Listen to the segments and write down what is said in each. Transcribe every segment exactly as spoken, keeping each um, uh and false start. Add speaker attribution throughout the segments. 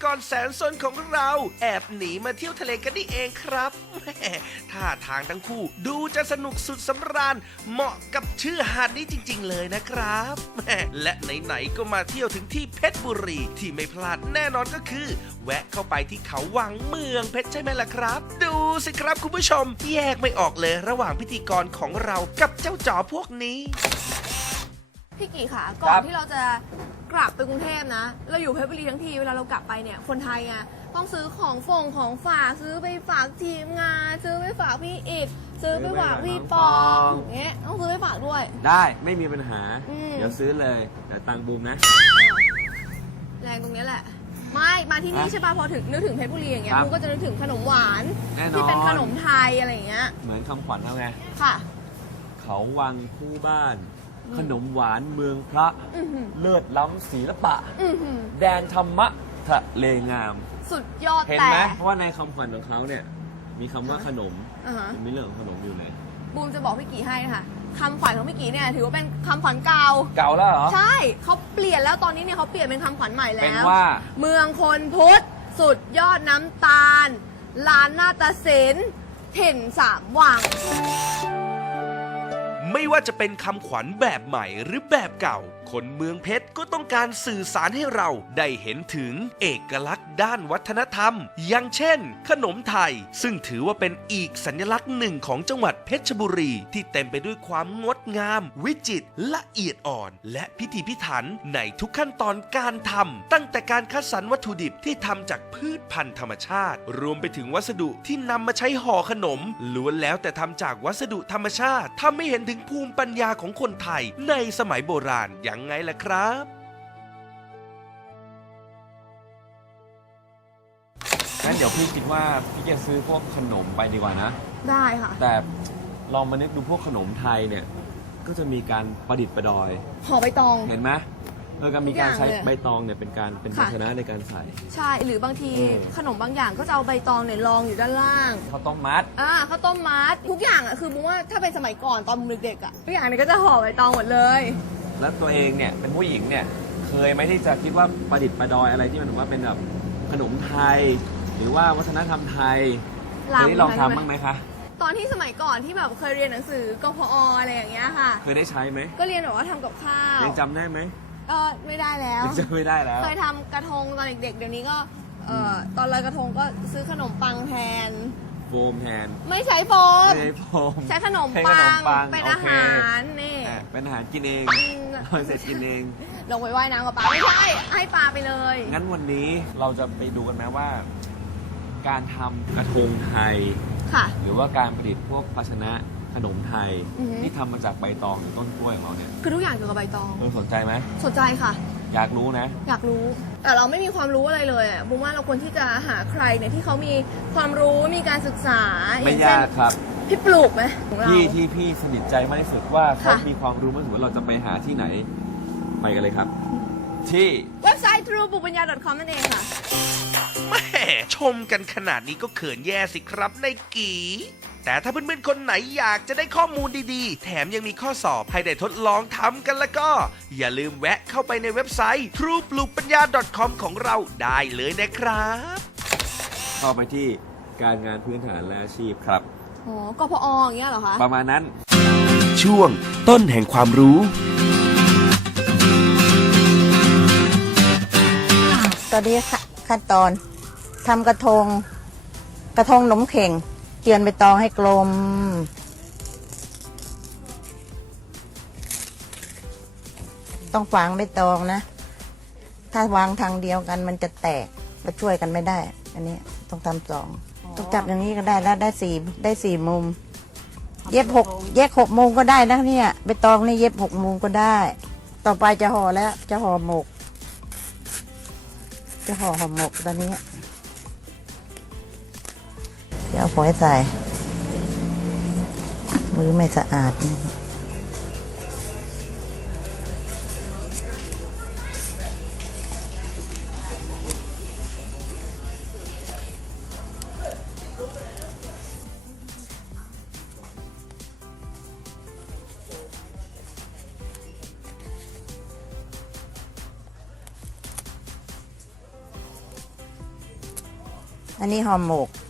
Speaker 1: รแสนซนของเราแอบหนีมาเที่ยวทะเลกันนี่เองครับแหมท่าทางทั้งคู่ดูจะสนุกสุดสำราญเหมาะกับชื่อหาดนี้จริงๆเลยนะครับแหมและไหนๆก็มาเที่ยวถึงที่เพชรบุรีที่ไม่พลาดแน่นอนก็คือแวะเข้าไปที่เขาวังเมืองเพชรใช่ไหมล่ะครับดูสิครับคุณผู้ชมแยกไม่ออกเลยระหว่างพิธีกรของเรากับเจ้าจ๋อพวกนี้
Speaker 2: พี่กี่ค่ะก่อนที่เราจะกลับไปกรุงเทพนะเราอยู่เพชรบุรีทั้งทีเวลาเรากลับไปเนี่ยคนไทยไงต้องซื้อของฝงของฝากซื้อไปฝากทีมงานซื้อไปฝากพี่อิดซื้อไปฝากพี่ปองอย่างเงี้ยต้องซื้อไปฝากด้วย
Speaker 3: ได้ไม่มีปัญหา
Speaker 2: เ
Speaker 3: ดี๋ยวซื้อเลยแต่ตังบูมนะ
Speaker 2: แรงตรงนี้แหละไม่มาที่นี่ใช่ป่ะพอถึงนึกถึงเพชรบุรีอย่างเงี้ยบูมก็จะนึกถึงขนมหวานที่เป็นขนมไทยอะไรอย่างเงี้ย
Speaker 3: เหมือนคำขวัญเขาไง
Speaker 2: ค่ะ
Speaker 3: เขาวังคู่บ้านขนมหวานเมืองพระเลิศล้ำศิลปะแดนธรรมะทะเลงาม
Speaker 2: สุดยอด
Speaker 3: เห็นไหมเพราะว่าในคำขวัญของเขาเนี่ยมีคำว่าขนมมีเรื่องของขนมอยู่เลย
Speaker 2: บูมจะบอกพี่กี่ให้นะคะคำขวัญของพี่กี่เนี่ยถือว่าเป็นคำขวัญเก่า
Speaker 3: เก่าแล้วเหรอ
Speaker 2: ใช่เขาเปลี่ยนแล้วตอนนี้เนี่ยเขาเปลี่ยนเป็นคำขวัญใหม่แล้ว
Speaker 3: เป็นว่า
Speaker 2: เมืองคนพุทธสุดยอดน้ำตาลลานนาฏศิลป์ถิ่นสามวัง
Speaker 1: ไม่ว่าจะเป็นคำขวัญแบบใหม่หรือแบบเก่าคนเมืองเพชรก็ต้องการสื่อสารให้เราได้เห็นถึงเอกลักษณ์ด้านวัฒนธรรมอย่างเช่นขนมไทยซึ่งถือว่าเป็นอีกสัญลักษณ์หนึ่งของจังหวัดเพชรบุรีที่เต็มไปด้วยความงดงามวิจิตรละเอียดอ่อนและพิถีพิถันในทุกขั้นตอนการทำตั้งแต่การคัดสรรวัตถุดิบที่ทำจากพืชพันธุ์ธรรมชาติรวมไปถึงวัสดุที่นำมาใช้ห่อขนมล้วนแล้วแต่ทำจากวัสดุธรรมชาติทำให้เห็นถึงภูมิปัญญาของคนไทยในสมัยโบราณอย่างไงล่ะครับ
Speaker 3: งั้นเดี๋ยวพี่คิดว่าพี่จะซื้อพวกขนมไปดีกว่านะ
Speaker 2: ได้ค่ะ
Speaker 3: แต่ลองมานึกดูพวกขนมไทยเนี่ยก็จะมีการประดิษฐ์ประดอย
Speaker 2: ห่อใบตอง
Speaker 3: เห็นไหมเออการมีการใช้ใบตองเนี่ยเป็นการเป็นภาชนะในการใส่
Speaker 2: ใช่หรือบางทีขนมบางอย่างก็จะเอาใบตองเนี่ยรองอยู่ด้านล่าง
Speaker 3: ข้าวต้มมัด
Speaker 2: อ่าข้าวต้มมัดทุกอย่างอ่ะคือมุ้งว่าถ้าเป็นสมัยก่อนตอนมุ้งเด็กๆอ่ะทุกอย่างเนี่ยก็จะห่อใบตองหมดเลย
Speaker 3: แล้วตัวเองเนี่ยเป็นผู้หญิงเนี่ยเคยไหมที่จะคิดว่าประดิษฐ์ประดอยอะไรที่มันถือว่าเป็นแบบขนมไทยหรือว่าวัฒนธรรมไทยเคยได้ลองทำบ้างไหมคะ
Speaker 2: ตอนที่สมัยก่อนที่แบบเคยเรียนหนังสือกพออะไรอย่างเงี้ยค่ะ
Speaker 3: เคยได้ใช้ไหม
Speaker 2: ก็เรียนแบบว่าทำกับข้าว
Speaker 3: ยังจำได้ไหม
Speaker 2: เออไม่ได้แล้ว
Speaker 3: จำไม่ได้แล้ว
Speaker 2: เคยทำกระทงตอนเด็กๆเดี๋ยวนี้ก็เอ่อตอนลอยกระทงก็ซื้อขนมปังแทน
Speaker 3: โฟมแทน
Speaker 2: ไม่ใช้โฟม
Speaker 3: ไม่ใช้โฟม
Speaker 2: ใช้ขนมปังเป็นอาหารนี่
Speaker 3: เป็นอาหารกินเองตอนเสร็จกินเอง
Speaker 2: ลงไปว่ายน้ำกับปลาไม่ใช่ให้ปลาไปเลย
Speaker 3: งั้นวันนี้เราจะไปดูกันไหมว่าการทำกระทงไทยหรือว่าการผลิตพวกภาชนะขนมไทยที่ทำมาจากใบตองหรือต้นกล้วยของเราเนี่ย
Speaker 2: คือทุกอย่างเกี่ยวกับใบตอง
Speaker 3: เออสนใจไหม
Speaker 2: สนใจค่ะ
Speaker 3: อยากรู้นะ
Speaker 2: อยากรู้แต่เราไม่มีความรู้อะไรเลยอ่ะบุ้มว่าเราควรที่จะหาใครเนี่ยที่เขามีความรู้มีการศึกษา
Speaker 3: ไม่ยากครับ
Speaker 2: พี่ปลูกไหม
Speaker 3: พี่ที่พี่สนิทใจมากที่สุดว่าเขามีความรู้มากที่สุดว่าเราจะไปหาที่ไหนไปกันเลยครับที่
Speaker 2: เว็บไซต์ ทรูปุปัญญา ดอท คอม นั่นเองค่ะ
Speaker 1: แม่ชมกันขนาดนี้ก็เขินแย่สิครับในกีแต่ถ้าเพื่อนๆคนไหนอยากจะได้ข้อมูลดีๆแถมยังมีข้อสอบให้ได้ทดลองทำกันแล้วก็อย่าลืมแวะเข้าไปในเว็บไซต์ ทรูปลูกปัญญา ดอท คอม ของเราได้เลยนะครับ
Speaker 3: เข้าไปที่การงานพื้นฐานและอาชีพครับ
Speaker 2: อ๋อกพออย่างเงี้ยเหรอคะ
Speaker 3: ประมาณนั้น
Speaker 1: ช่วงต้นแห่งความรู้
Speaker 4: ตอนนี้ขั้นตอนทำกระทงกระทงหนมเข่งเจียนใบตองให้กลมต้องวางใบตองนะถ้าวางทางเดียวกันมันจะแตกเราช่วยกันไม่ได้อันนี้ต้องทำสองต้องจับอย่างนี้ก็ได้แล้วได้สี่ได้สี่มุมเย็บหกเย็บหกมุมก็ได้นะเนี่ยใบตองนี่เย็บหกมุมก็ได้ต่อไปจะห่อแล้วจะห่อหมกจะห่อห่อหมกตอนนี้เดี๋ยวเอาฝอยใส่มือไม่สะอาดอันนี้ห่อหมก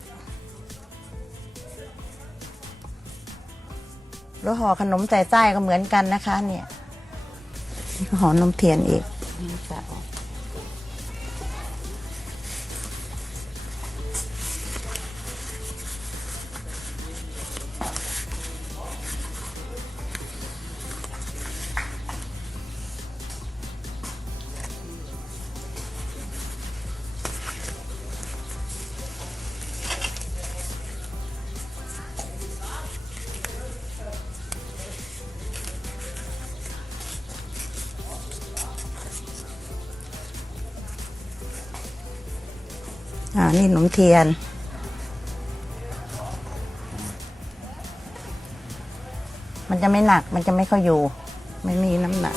Speaker 4: แล้วห่อขนมใส่ไส้ก็เหมือนกันนะคะ เนี่ยห่อนมเทียนอีกอ่านี่ขนมเทียน มันจะไม่หนัก มันจะไม่ค่อยอยู่ ไม่มีน้ำหนัก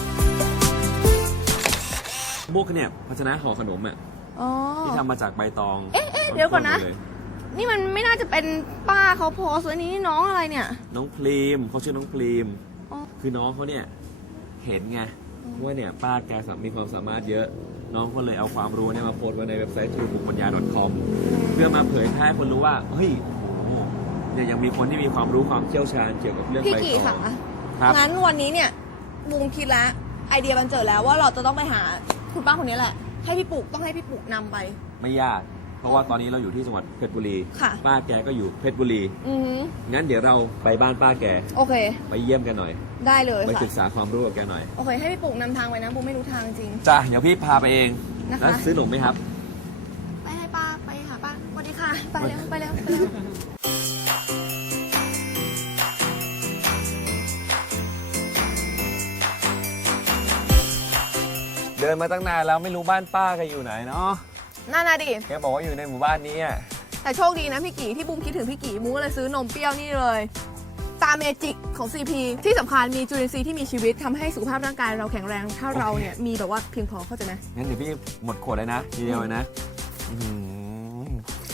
Speaker 3: บุกเนี่ยภาชนะห่อขนมอ่ะ
Speaker 2: อ๋อ
Speaker 3: ที่ทำมาจากใบตอง
Speaker 2: เอ๊ะเอ๊ะเดี๋ยวก่อนนะ
Speaker 3: เลย
Speaker 2: นี่มันไม่น่าจะเป็นป้าเขาโพสต์อันนี้นี่น้องอะไรเนี่ย
Speaker 3: น้องพรีมเขาชื่อน้องพรีม
Speaker 2: อ๋อ
Speaker 3: คือน้องเขาเนี่ยเห็นไงว่าเนี่ยป้าแกมีความสามารถเยอะ น้องก็เลยเอาความรู้เนี่ยมาโพสต์ไว้ในเว็บไซต์ ทูบุกปัญญา .com เพื่อมาเผยแพร่ให้คนรู้ว่าเฮ้ยโอ้โหเนี่ยยังมีคนที่มีความรู้ความเชี่ยวชาญเกี่ยวกับเรื่อง
Speaker 2: พี่
Speaker 3: ใบ
Speaker 2: กี่
Speaker 3: ตอง
Speaker 2: ค่ะ
Speaker 3: ครับ
Speaker 2: งั้นวันนี้เนี่ยบูมคิดแล้วไอเดียบันเจิดแล้วว่าเราจะต้องไปหาคุณป้าคนนี้แหละ ให้พี่ปุกต้องให้พี่ปุกนำไป
Speaker 3: ไม่ยาก เพราะว่าตอนนี้เราอยู่ที่จังหวัดเพชรบุรี
Speaker 2: ค่ะ
Speaker 3: ป้าแกก็อยู่เพชรบุรี
Speaker 2: อือหือ
Speaker 3: งั้นเดี๋ยวเราไปบ้านป้าแก
Speaker 2: โอเค
Speaker 3: ไปเยี่ยมกันหน่อย
Speaker 2: ได้เลย
Speaker 3: ไป
Speaker 2: ค่ะ
Speaker 3: ศึกษาความรู้กับแกหน่อย
Speaker 2: โอเค ให้พี่ปุกนำทางไปนะบูมไม่รู้ทางจริง
Speaker 3: จ้ะเดี๋ยวพี่พาไปเอง
Speaker 2: นะคะ
Speaker 3: แล้วซื้อหนมไหมครับ
Speaker 2: ไปให้ป้าไปหาป้าสวัสดีค่ะ ไปเร็วไปเร็วไปเร็ว
Speaker 3: เดินมาตั้งนานแล้วไม่รู้บ้านป้าแกอยู่ไหนเนาะ
Speaker 2: น่าน่าดิ
Speaker 3: แกบอกว่าอยู่ในหมู่บ้านนี้อะ
Speaker 2: แต่โชคดีนะพี่กี่ที่บูมคิดถึงพี่กี่บูมก็เลยซื้อนมเปรี้ยวนี่เลย ตาเมจิกของ ซี พี ที่สำคัญมีจุลินทรีย์ที่มีชีวิตทำให้สุขภาพร่างกายเราแข็งแรง ถ้าเราเนี่ยมีแบบว่าเพียงพอเข้าใจไหม
Speaker 3: งั้นเดี๋ยวพี่หมดขวดเลยนะทีเดียวเลยนะอื้อหือ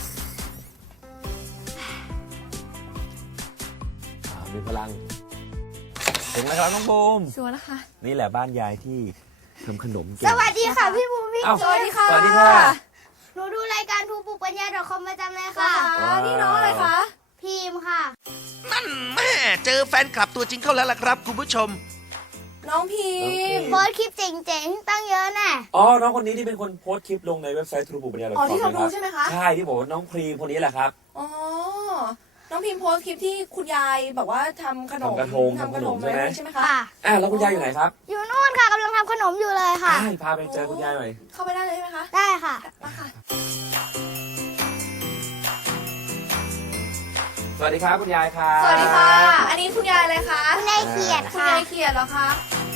Speaker 3: อ่ามีพลังถึงแล้วครับน้องบูม
Speaker 2: ชัวร์นะคะ
Speaker 3: นี่แหละบ้านยายที่ทำขนมเก่ง
Speaker 5: สวัสดีค่ะพี่บูมพี่
Speaker 3: อ้าว
Speaker 2: สวัสดีค่ะ
Speaker 3: สวัสดีค่ะ
Speaker 5: หนูดูรายการทูบุกปัญญา .com ประจำเลยค่ะ
Speaker 2: ค่ะนี่น้องอะไรคะ
Speaker 5: พิมพ์ค่ะ
Speaker 1: นั่นแม่เจอแฟนคลับตัวจริงเข้าแล้วล่ะครับคุณผู้ชม
Speaker 2: น้องพีม
Speaker 5: โพสต์คลิปเจ๋งๆ ตั้งเยอะแน่
Speaker 3: อ๋อ น้องคนนี้ที่เป็นคนโพสต์คลิปลงในเว็บไซต์ทรูบุปัญญา
Speaker 2: อ๋อ
Speaker 3: .com
Speaker 2: ที่เราดู
Speaker 3: นะครับ
Speaker 2: ใช่ไหมคะ
Speaker 3: ใช่ที่บอกว่าน้องพรีมคนนี้แหละครับ
Speaker 2: อ๋อ น้องพิมโพสต์คลิปที่คุณยายบอกว่าทำขนม
Speaker 3: ทำกระทง
Speaker 2: ทำขนม
Speaker 3: ทำขนมใช่ไหม
Speaker 2: อะไรใช่ไหมคะ
Speaker 5: ค่ะ
Speaker 3: อ่ะแล้วคุณยายอยู่ไหนครับ
Speaker 5: อยู่นู่นค่ะกำลังทำขนมอยู่เลยค่ะ
Speaker 3: ใช่พาไปเจอคุณยายหน่อย
Speaker 2: เข้าไปได้เลยใช่ไหมคะ
Speaker 5: ได้ค่ะ
Speaker 2: มาค่ะ
Speaker 3: สวัสดีครับคุณยายครับ
Speaker 2: สวัสดีค่ะ อันนี้คุณยายเลยคะ
Speaker 5: คุณนายเขียด
Speaker 2: คุณ
Speaker 5: ค่ะ
Speaker 2: ยายเขียดเหรอคะ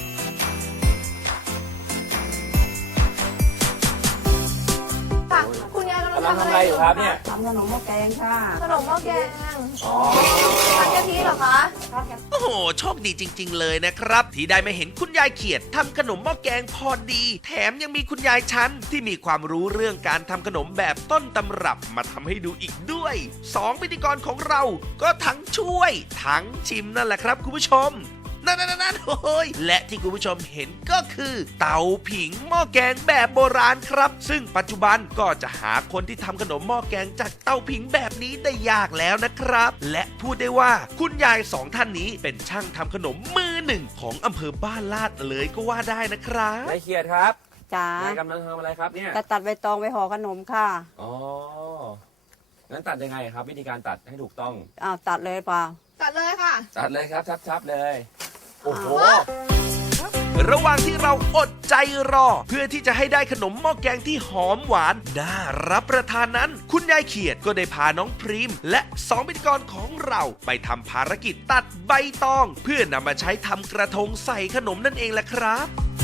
Speaker 2: ค่ะคุณยายกำลัง
Speaker 3: กำลัง
Speaker 2: ทำ
Speaker 3: ทำ
Speaker 2: อะ
Speaker 3: อะไร ไรอยู่ครับเนี่ย
Speaker 4: ทำขนมหม้อแกงค่ะ
Speaker 2: ขนมหม้อแกง
Speaker 3: อ๋อ
Speaker 2: ผัดกะทิเหรอคะ
Speaker 1: โอ้โห โชคดีจริง ๆ เลยนะครับ ที่ได้มาเห็นคุณยายเขียดทำขนมหม้อแกงพอดี แถมยังมีคุณยายชั้นที่มีความรู้เรื่องการทำขนมแบบต้นตำรับมาทำให้ดูอีกด้วยสองพิธีกรของเราก็ทั้งช่วย ทั้งชิมนั่นแหละครับคุณผู้ชม นั่นนั่นนั่นโอ้ยและที่คุณผู้ชมเห็นก็คือ เตาผิงหม้อแกงแบบโบราณครับ ซึ่งปัจจุบันก็จะหาคนที่ทำขนมหม้อแกงจากเตาผิงแบบนี้ได้ยากแล้วนะครับ และพูดได้ว่าคุณยายสองท่านนี้เป็นช่างทำขนมมือหนึ่งของอำเภอบ้านลาดเลยก็ว่าได้นะครับ
Speaker 3: ยายเขียดครับ
Speaker 6: จ๋าย
Speaker 3: ายกำลังทำอะไรครับเนี่ย
Speaker 6: จะตัดใบตองไปห่อขนมค่ะ
Speaker 3: อ๋อ งั้นตัดยังไงครับ วิธีการตัดให้ถูกต้อง
Speaker 6: อ้าวตัดเลยเปล่า
Speaker 2: ตัดเลยค่ะ
Speaker 3: ตัดเลยครับชับๆเลย โอ้โห
Speaker 1: ระหว่างที่เราอดใจรอ เพื่อที่จะให้ได้ขนมหม้อแกงที่หอมหวานน่ารับประทานนั้น คุณยายเขียดก็ได้พาน้องพรีม และสองพิธีกรของเราไปทำภารกิจตัดใบตอง เพื่อนำมาใช้ทำกระทงใส่ขนมนั่นเองแหละครับ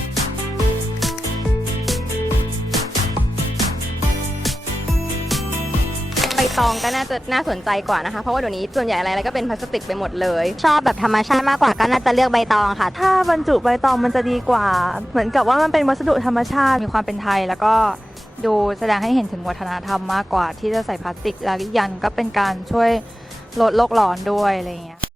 Speaker 7: ใบตองก็น่าจะน่าสนใจกว่านะคะ เพราะว่าเดี๋ยวนี้ส่วนใหญ่อะไรๆก็เป็นพลาสติกไปหมดเลย
Speaker 8: ชอบแบบธรรมชาติมากกว่าก็น่าจะเลือกใบตองค่ะ
Speaker 9: ถ้าบรรจุใบตองมันจะดีกว่า เหมือนกับว่ามันเป็นวัสดุธรรมชาติ
Speaker 10: มีความเป็นไทยแล้วก็ดูแสดงให้เห็นถึงวัฒนธรรมมากกว่าที่จะใส่พลาสติกแล้วอีกอย่างก็เป็นการช่วยลดโลกร้อนด้วยอะไรอย่างเงี้ย